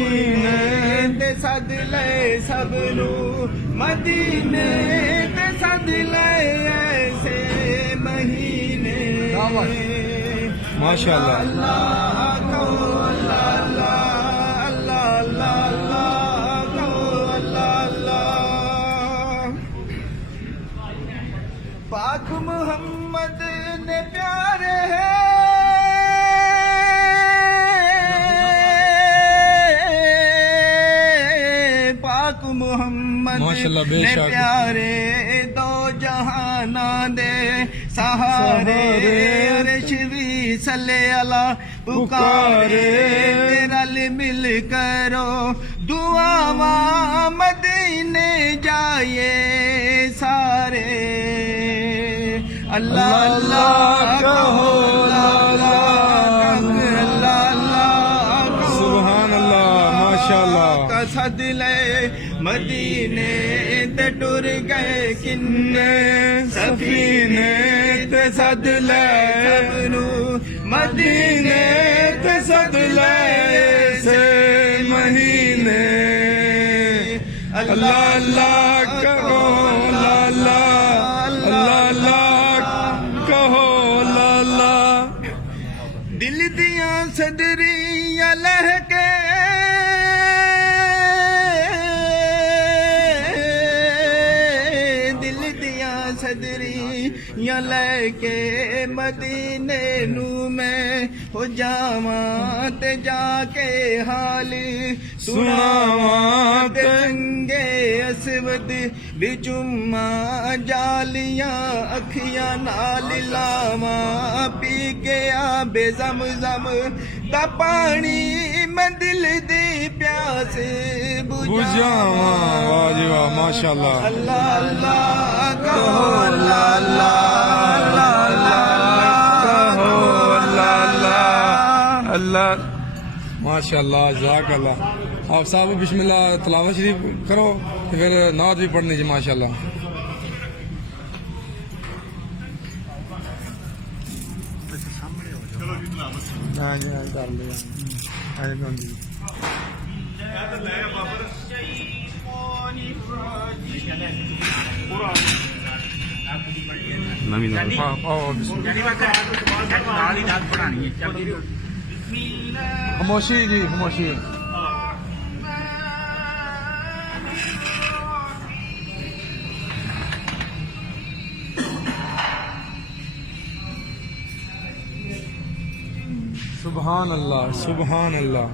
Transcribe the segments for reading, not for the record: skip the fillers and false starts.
مہینے تے سد لے سب نو مدینے تے سد لے ایسے مہینے ماشاء اللہ اللہ کہو اللہ اللہ اللہ اللہ کہو اللہ اللہ پاک محمد نے پیارے ہیں پاک محمد نے پیارے دو جہاناں دے سہارے عرش بھی صلی اللہ پکارے رل مل کرو دعاواں مدینے جائے سارے اللہ اللہ کہو سبحان اللہ ماشاء اللہ کا سد لے مدینے تے ٹر گئے کنے سفینے تے سد لے مدینے تے سد لے سے مہینے اللہ اللہ کہو اللہ اللہ کہو لالا دل دیاں صدریاں لہکے دل دیاں صدریاں لے کے مدینے نو میں ہو جاواں تے جا کے حال سناواں تے رنگے اسود بچما جالیاں اکھیاں نال لاواں پی کے آبے زمزم دا پانی میں دل دی پیاس بجھاواں واہ جی واہ ماشاء اللہ اللہ اللہ کہو اللہ اللہ اللہ کہو اللہ اللہ ماشاء اللہ جزاک اللہ آپ صاحب بسم اللہ تلاوت شریف کرو پھر نعت بھی پڑھنی جی ماشاء اللہ خاموشی جی خاموشی سبحان اللہ سبحان اللہ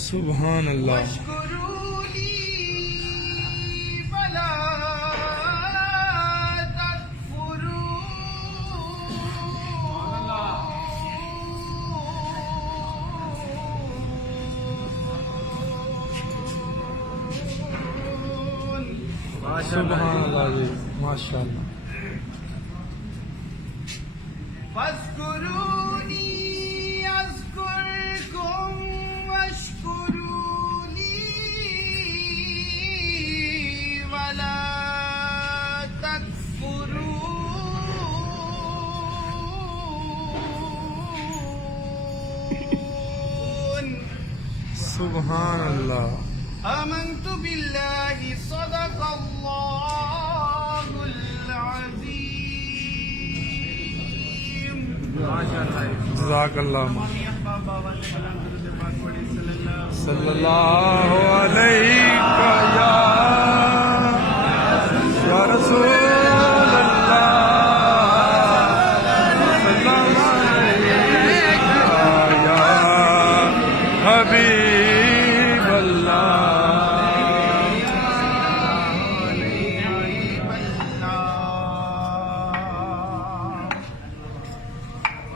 سبحان اللہ سبحان اللہ جی ماشاء اللہ فاذکرونی اذکرکم واشکرونی ولا تکفرون سبحان اللہ آمنت باللہ صدق اللہ العظیم جزاک اللہ صلی اللہ علیہ یا رسول اللہ صلی اللہ علیہ یا حبیب اللہ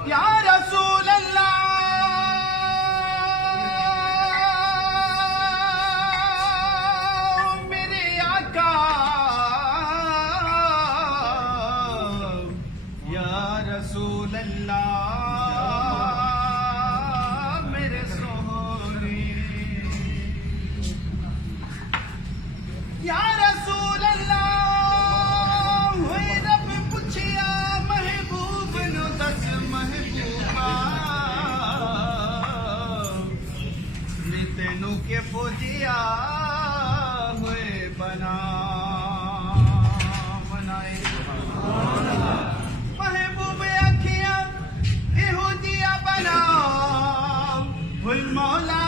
یا رسول اللہ مینو کے فوجیا ہوئے بنائے محبوب اکھیاں یہو جیا بنا ہوئی مولا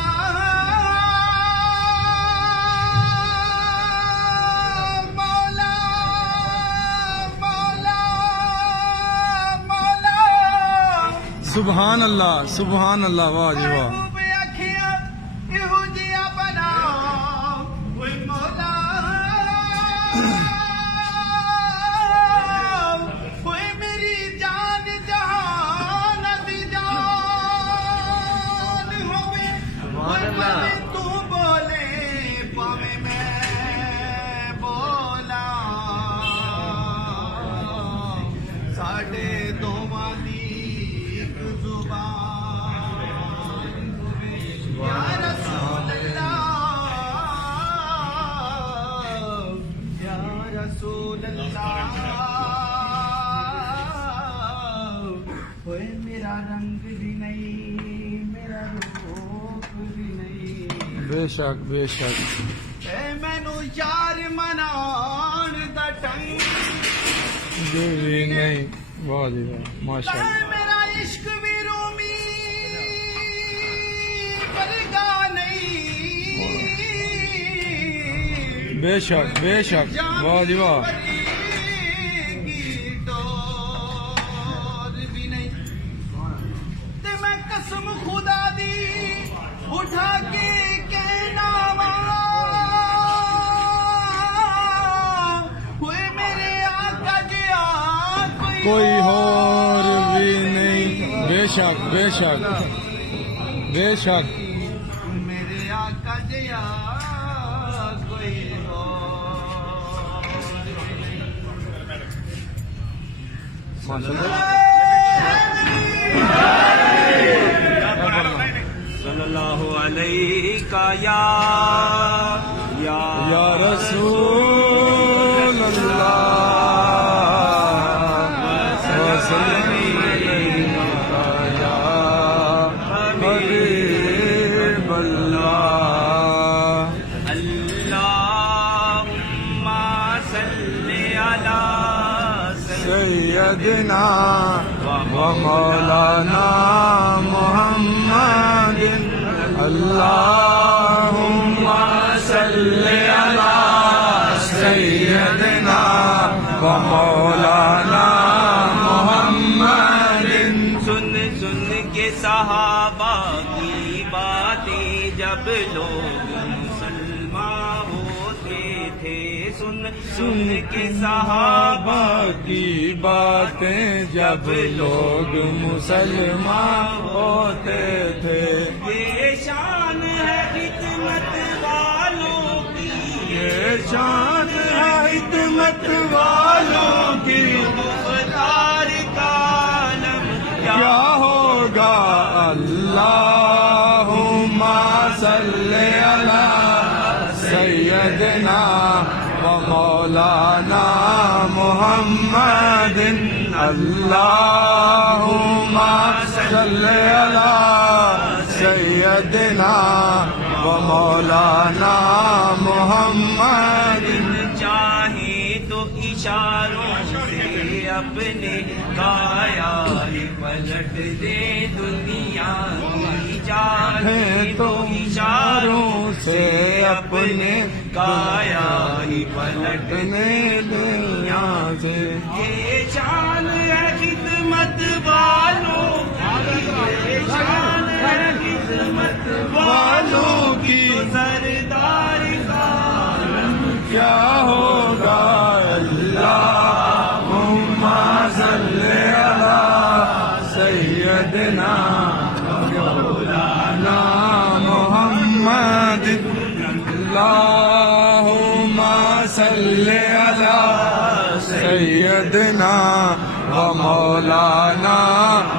سبحان اللہ سبحان اللہ، واہ جی واہ. محبوب اکھیاں یہو جیا بنا ہوئی مولا ہوئی میری جان جہان دی جان ہوئے ہوئے تو بولے پاوے میں بولا ساڈے دوواں دی ایک زبان ہوئے یا رسول اللہ یا رسول اللہ ہوئے میرا رنگ بھی نہیں میرا روپ بھی نہیں بے شک بے شک. اے مینو یار منان دا ٹنگ جی جی نہیں، واہ جی واہ، ماشاء اللہ. میرا عشق بھی رومی ورگا نہیں بے شک بے شک، واہ جی واہ. بھی نہیں تے میں قسم خدا دی اٹھا کے کہنا وا ہوئے میرے آقا جیا کوئی اور بھی نہیں. بے شک بے شک بے شک. میرے آقا جیا کوئی صلی اللہ علیہ یا رسول اللہ وسلم علیکا یا حبیب اللہ. اللہم صلی علی سیدنا و مولانا محمد. اللہم صلی علی سیدنا و مولانا محمد. سن سن کے صحابہ کی باتیں جب لوگ مسلمان ہوتے تھے، سن سن کے صحابہ کی باتیں جب لوگ مسلمان ہوتے تھے. یہ شان ہے خدمت والوں کی، یہ شان ہے خدمت والوں کی. مختار کا عالم کیا ہوگا اللہم صلی علی سیدنا و مولانا محمد. اللہم صلی علی سیدنا و مولانا محمد. چاہے تو اشاروں سے اپنے کایا ہی پلٹ دے دنیا کی، چاہے تو اشاروں سے اپنے کایا ہی پلٹ دے دنیا سے. یہ شان ہے خدمت والوں کی، یہ شان ہے خدمت والوں کی. سردار عالم کیا ہوگا اللہم صلی علی سیدنا مولانا محمد. اللہم صلی علی سیدنا و مولانا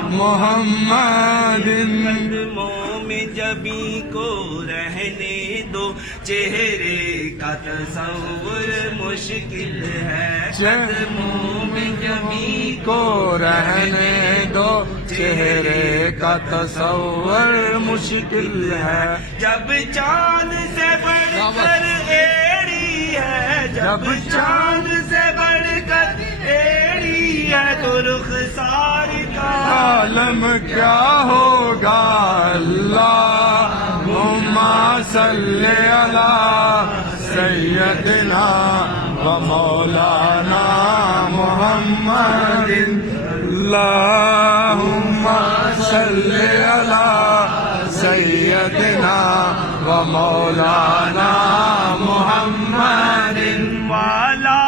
محمد. قدموں میں جبھی کو رہ رہنے دو چہرے کا تصور مشکل ہے قدموں میں جمی کو رہنے دو چہرے کا تصور مشکل ہے جب چاند سے بڑھ کر ایڑی ہے جب چاند سے بڑھ کر ایڑی ہے تو رخسار کا عالم کیا ہوگا اللہم صلی علی سیدنا و مولانا محمد اللہم صلی علی سیدنا و مولانا محمد والا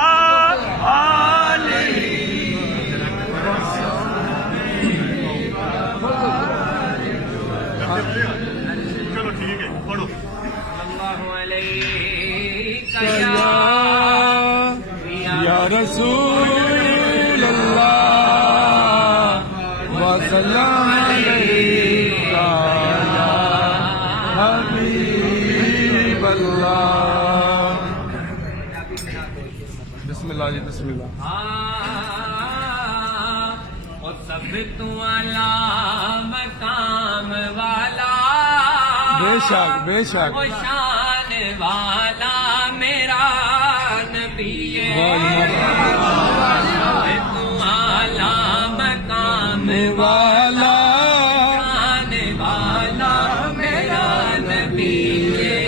یا رسول اللہ وسلام علیکہ یا حبیب اللہ. بسم اللہ جی بسم اللہ. اور سب تو اعلیٰ مقام والا بے شک بے شک وہ شان والا میرا نبی ہے تو اعلیٰ مقام والا شان والا میرا نبی ہے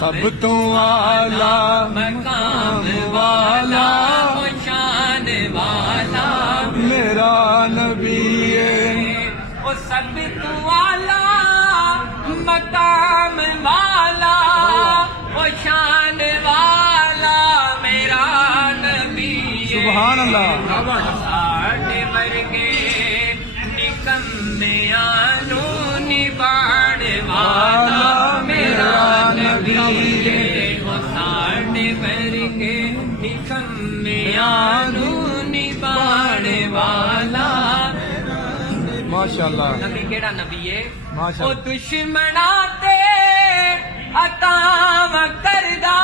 سب تو اعلیٰ مقام والا وہ شان والا میرا نبی ہے. وہ سب تو اعلیٰ مقام والا وہ شان والا میرا نبی سبحان اللہ. ساٹھ ورگے نکمیانوں نباڑ والا میرا نبی وہ ساٹھ ورگے نکمیانوں نباڑ والا ماشاء اللہ. نبی کیڑا نبی ہے ماشاء وہ اللہ. دشمنا تے عطا کردہ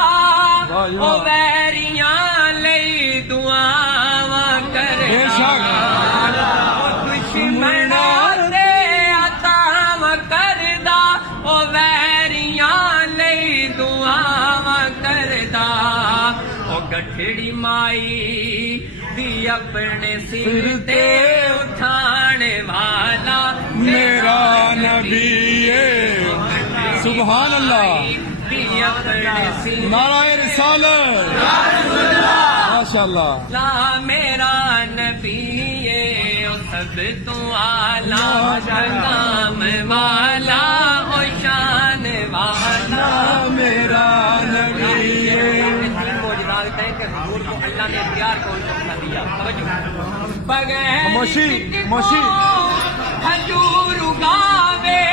واہ جی وہ واہ. ویریاں لئی دعاواں بے شک. کردہ وہ دشمنا تے عطا کردہ وہ ویریاں لئی دعاواں کردہ وہ گٹھڑی مائی دی اپنے سر تے اٹھان والا میرا نبی ہے. سبحان اللہ. نعرہ رسالت ماشاء اللہ. لا میرا نبی ہے او سب تو اعلیٰ مقام والا او شان والا میرا نبی ہے. اللہ نے اختیار کو دیا بغیر خاموشی خاموشی حضور گاوے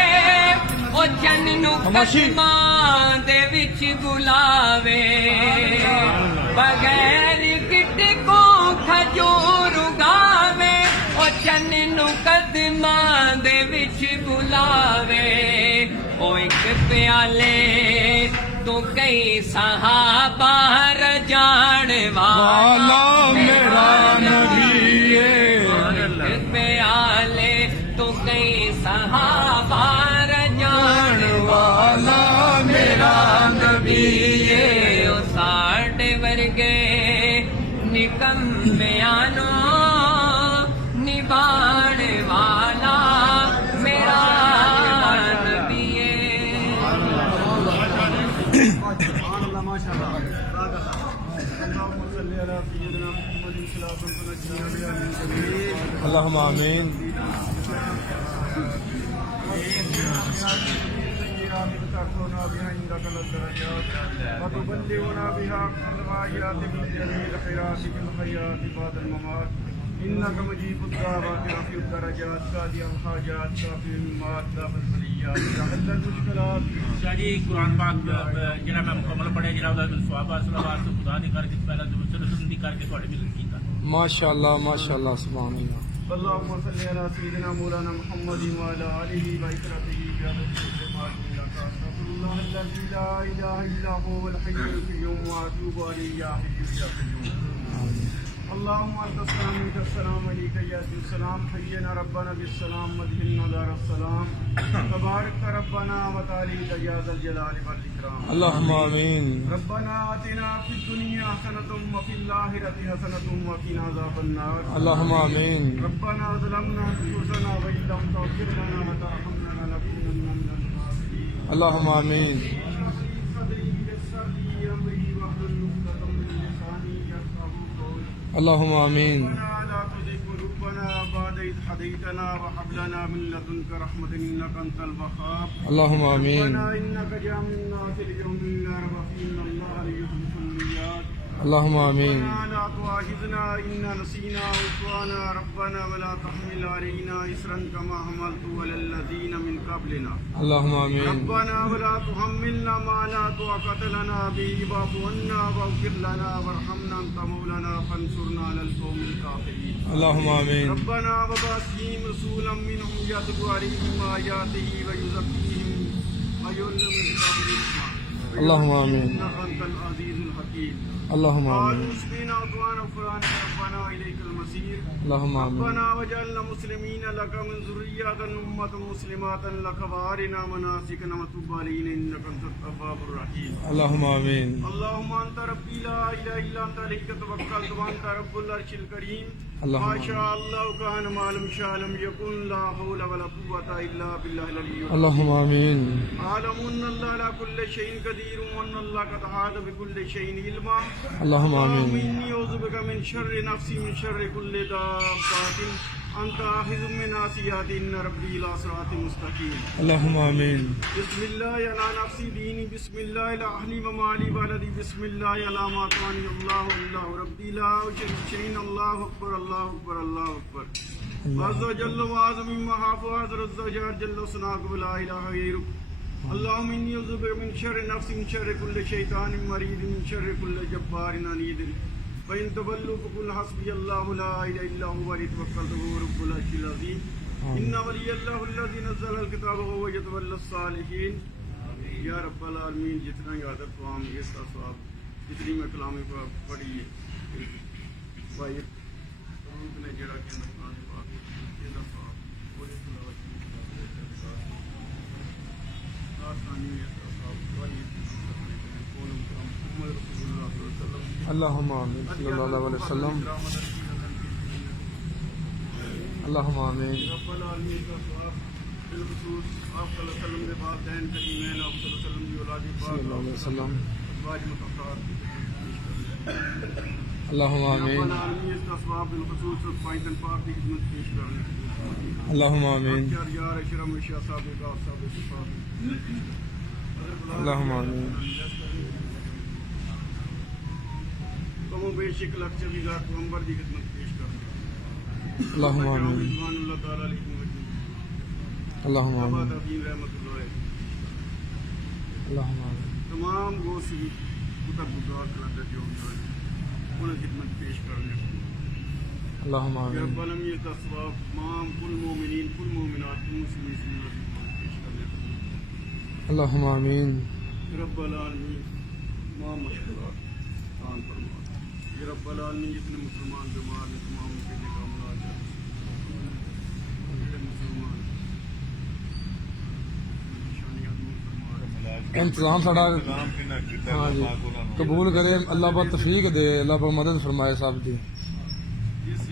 او جن نو خاموشی. قدماں دے وچ بلاوے بغیر کٹ کو کھجور گاوے او جن نو قدماں دے وچ بلاوے او ایک پیالے تو کئی صحابہ رجان والا میرا نبی ہے. پیالے تو کئی صحابہ رجان والا میرا نبی ہے. او ساٹھ ورگے نکمیانوں نباڑ والا میرا نبی ہے. اللہم آمین. وتبلغنا بها أقصى الغايات من جميع الخيرات في الحياة بعد الممات إنك مجيب الدعوات رفيع الدرجات قاضي الحاجات كافي الممات دافع البليات حل المشكلات. شاہ جی قرآن پاک جڑا میں مکمل پڑھیا جڑا دا ثواب حاصل ہوا تو خدا دی کر کے پہلا جو رسول دی کر کے تواڈے ملت کیتا. ماشاء اللہ ماشاء اللہ. سبحان اللہ. اللهم صل على سيدنا مولانا محمد وعلى آله وعترته بعدد كل ما إنك أستغفر الله الله الذي لا إله إلا هو الحي القيوم وأتوب إليه يا حي يا قيوم. اللهم أنت السلام منك السلام عليك يا ذو السلام حينا ربنا بالسلام مدهنا دار السلام تبارك ربنا وتعاليك يا ذا الجلال والإكرام. اللهم آمين. ربنا آتنا في الدنيا حسنة وفي الآخرة حسنة وقنا عذاب النار. اللهم آمين. ربنا ظلمنا أنفسنا وإن لم تغفر لنا وترحمنا لنكونن من الخاسرين. اللهم آمين. صدري يسر لي أمري واحلل عقدة من لساني يفقهوا قولي. اللهم آمين. ربنا لا تزغ قلوبنا بعد إذ هديتنا وهب لنا من لدنك رحمة إنك أنت الوهاب. اللهم آمين. ربنا إنك جامع الناس ليوم لا ريب فيه إن الله لا يخلف الميعاد. اللهم آمين. ربنا لا تؤاخذنا إن نسينا أو أخطأنا ربنا ولا تحمل علينا إصرا كما حملته على الذين من قبلنا. اللهم آمين. ربنا ولا تحملنا ما لا طاقة لنا به واعف عنا واغفر لنا وارحمنا أنت مولانا فانصرنا على القوم الكافرين. اللهم آمين. ربنا وبعث فيهم رسولا منهم يتلو عليهم آياته ويزكيهم ويعلمهم الكتاب والحكمة. اللهم آمين. إنك أنت العزيز الحكيم. اللهم آمين. قالوا سمعنا وأطعنا غفرانك ربنا إليك المصير. اللهم آمين. ربنا وجعلنا مسلمين لك من ذرية أمة مسلمات لك وأرنا مناسكنا وتب علينا إنك أنت التواب الرحيم. اللهم آمين. اللهم أنت ربي لا إله إلا أنت عليك توكلت وأنت رب العرش الكريم. اللهم ما شاء الله كان ما لم يشاء لم يكن لا حول ولا قوة إلا بالله العلي العظيم. اللهم آمين. أعلم أن الله على كل شيء قدير وأن الله قد أحاط بكل شيء علما. اللهم اللهم آمين. إني أعوذ بك من شر نفسي من شر كل دابة أنت آخذ من ناصيتها إن ربي إلى صراط مستقيم. اللهم آمين. بسم الله على نفسي ديني بسم الله على أهلي ومالي ولدي بسم الله على ما أعطاني الله الله ربي لا أشرك شيئا الله أكبر الله أكبر الله أكبر. عز وجل وعظم مما حافظ عز وجل جل وسناك ولا إله غيرك. اللهم إني أعوذ بك من شر نفسي من شر كل شيطان مريض من شر كل جبار عنيد. فإن تولوا فقل حسبي الله لا إله إلا هو عليه توكلت وهو رب العرش العظيم. إن ولي الله الذي نزل الكتاب وهو يتولى الصالحين. یا رب العالمین جتنا عادت تو عام یہ ثواب جتنی میں کلام پاک پڑھی ہے بھائی روح نے جڑا کہ نقصان پاک یہ دفعہ پورے تلاوت کی آسانی ہے ثواب بھائی قول کرام محمد رسول اللہ صلی اللہ علیہ وسلم اللهم آمين صلی اللہ علیہ وسلم. اللهم آمين. رب العالمین کا ثواب بالخصوص آپ صلی اللہ علیہ وسلم کے والدین کریمین آپ صلی اللہ علیہ وسلم کی اولاد صلی اللہ علیہ وسلم. ازواج مطہرات اللهم رب آمين. العالمین کا ثواب بالخصوص پائتن پاک کی خدمت پیش کرنے اللهم آمين. یار اشرم شاہ صاحب کا صاحب صفات اللهم آمين. کم و بیش 1,24,000 پیغمبر کی خدمت پیش کرنے اللهم آمين. رضوان اللہ تعالی علیہ اللهم بابا آمين. تعظیم رحمۃ اللہ علیہ اللهم آمين. تمام گوسی کتب گزار کرتے جو انہیں خدمت پیش کرنے اللهم یا رب آمين. العالمین کا ثواب تمام کل مومنین کل مومنات کل مسلمین کی خدمت پیش کرنے اللهم آمين. رب العالمین تمام مشکلات آسان فرما یا رب العالمین جتنے مسلمان بیمار ہیں تمام کے لیے کاملہ جائے مسلمان نشانیاں دور فرما انتظام ساڑا ہاں جی قبول کرے اللہ پر توفیق دے اللہ پر مدد فرمائے صاحب دی.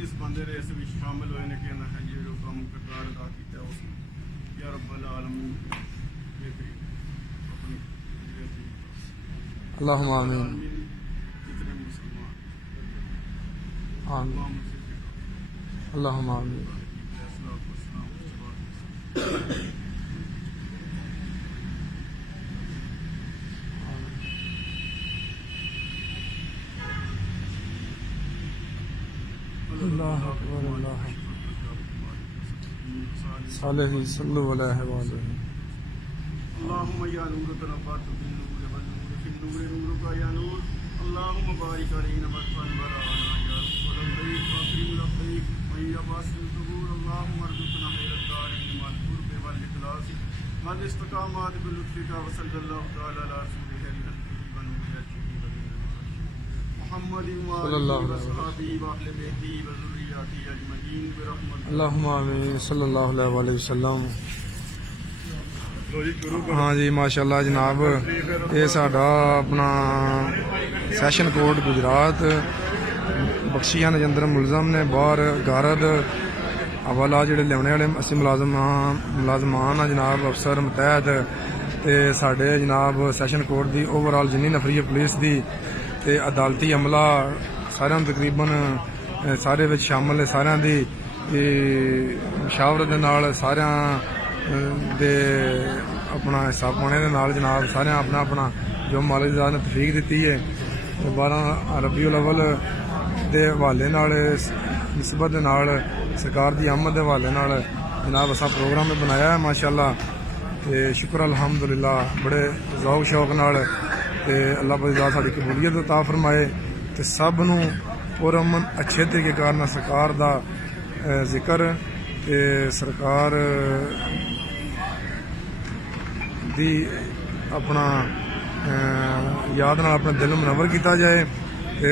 اس بندے نے اس بھی شامل ہونے کے اندر ہے جو کام کردار ادا کیا اس نے یا رب العالمین یہ بھی اپنی اللهم آمين. جتنے مسلمان آمين. تمام مسلمان اللهم آمين. اللہ اکبر اللہ صالح صلو علیہ وآلہ. اللهم يا نور تنفعت بالنور والنور في النور نورك يا نور اللهم بارك علينا وارفع براءنا يا رب لبيك وأكرم لبيك وإن يباس الظهور اللهم ارزقنا خير الدارين مع القرب والإخلاص من استقامات بلطفك وصلى الله تعالى على رسوله الكريم ونبيته محمد صلى الله وآله عليه وسلم. وصحبه وأهل بيته وذريته أجمعين برحمتك اللهم آمین صلی اللہ علیہ وسلم. لو جی شروع ਹਾਂ ਜੀ ਮਾਸ਼ਾਅੱਲਾ ਜਨਾਬ, ਇਹ ਸਾਡਾ ਆਪਣਾ ਸੈਸ਼ਨ ਕੋਰਟ ਗੁਜਰਾਤ ਬਖਸ਼ੀਆਂ ਦੇ ਅੰਦਰ ਮੁਲਜ਼ਮ ਨੇ, ਬਾਹਰ ਗਾਰਦ ਹਵਾਲਾ ਜਿਹੜੇ ਲਿਆਉਣੇ ਵਾਲੇ ਅਸੀਂ ਮੁਲਾਜ਼ਮਾਨ ਆ ਜਨਾਬ, ਅਫਸਰ ਮੁਤਹਿਦ ਤੇ ਸਾਡੇ ਜਨਾਬ ਸੈਸ਼ਨ ਕੋਰਟ ਦੀ ਓਵਰਆਲ ਜਿੰਨੀ ਨਫਰੀ ਹੈ ਪੁਲਿਸ ਦੀ ਤੇ ਅਦਾਲਤੀ ਅਮਲਾ ਸਾਰਿਆਂ ਨੂੰ ਤਕਰੀਬਨ ਸਾਰੇ ਵਿੱਚ ਸ਼ਾਮਲ ਨੇ, ਸਾਰਿਆਂ ਦੀ ਮੁਸ਼ਾਵਰਤ ਦੇ ਨਾਲ ਸਾਰਿਆਂ ਦੇ ਆਪਣਾ ਹਿੱਸਾ ਪਾਉਣੇ ਦੇ ਨਾਲ ਜਨਾਬ ਸਾਰਿਆਂ ਆਪਣਾ ਆਪਣਾ ਜੋ ਮਾਲਕ ਦੀ ਜ਼ਾਤ ਨੇ ਤੌਫੀਕ ਦਿੱਤੀ ਹੈ 12 ਰਬੀਉਲ ਅਵਲ ਦੇ ਹਵਾਲੇ ਨਾਲ ਨਿਸਬਤ ਦੇ ਨਾਲ ਸਰਕਾਰ ਦੀ ਆਮਦ ਦੇ ਹਵਾਲੇ ਨਾਲ ਜਨਾਬ ਅਸਾਂ ਪ੍ਰੋਗਰਾਮ ਬਣਾਇਆ ਹੈ ਮਾਸ਼ਾਅੱਲਾ ਤੇ ਸ਼ੁਕਰ ਅਲਹਮਦੁਲਿਲਾ ਬੜੇ ਜ਼ੌਕ ਸ਼ੌਕ ਨਾਲ ਤੇ ਅੱਲਾਹ ਪਾਕ ਜ਼ਾਤ ਸਾਡੀ ਕਬੂਲੀਅਤ ਅਤਾ ਫਰਮਾਏ ਤੇ ਸਭ ਨੂੰ ਪੁਰਅਮਨ ਅੱਛੇ ਤਰੀਕੇ ਨਾਲ ਸਰਕਾਰ ਦਾ ਜ਼ਿਕਰ ਤੇ ਸਰਕਾਰ ਦੀ ਆਪਣਾ ਯਾਦ ਨਾਲ ਆਪਣਾ ਦਿਲ ਨੂੰ ਮੁਨੱਵਰ ਕੀਤਾ ਜਾਏ ਤੇ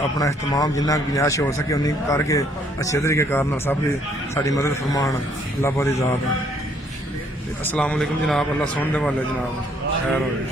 ਆਪਣਾ ਇਸਤਮਾਮ ਜਿੰਨਾ ਗੁੰਜਾਇਸ਼ ਹੋ ਸਕੇ ਉਨੀ ਕਰਕੇ ਅੱਛੇ ਤਰੀਕੇ ਨਾਲ ਸਭ ਦੀ ਸਾਡੀ ਮਦਦ ਫਰਮਾਣ ਅੱਲਾਹ ਪਾਕ ਦੀ ਜ਼ਾਤ। ਅਸਲਾਮ ਵਾਲੇਕੁਮ ਜਨਾਬ, ਅੱਲਾਹ ਸੁਣਨ ਦੇ ਵਾਲੇ ਜਨਾਬ, ਖੈਰ ਹੋਵੇ।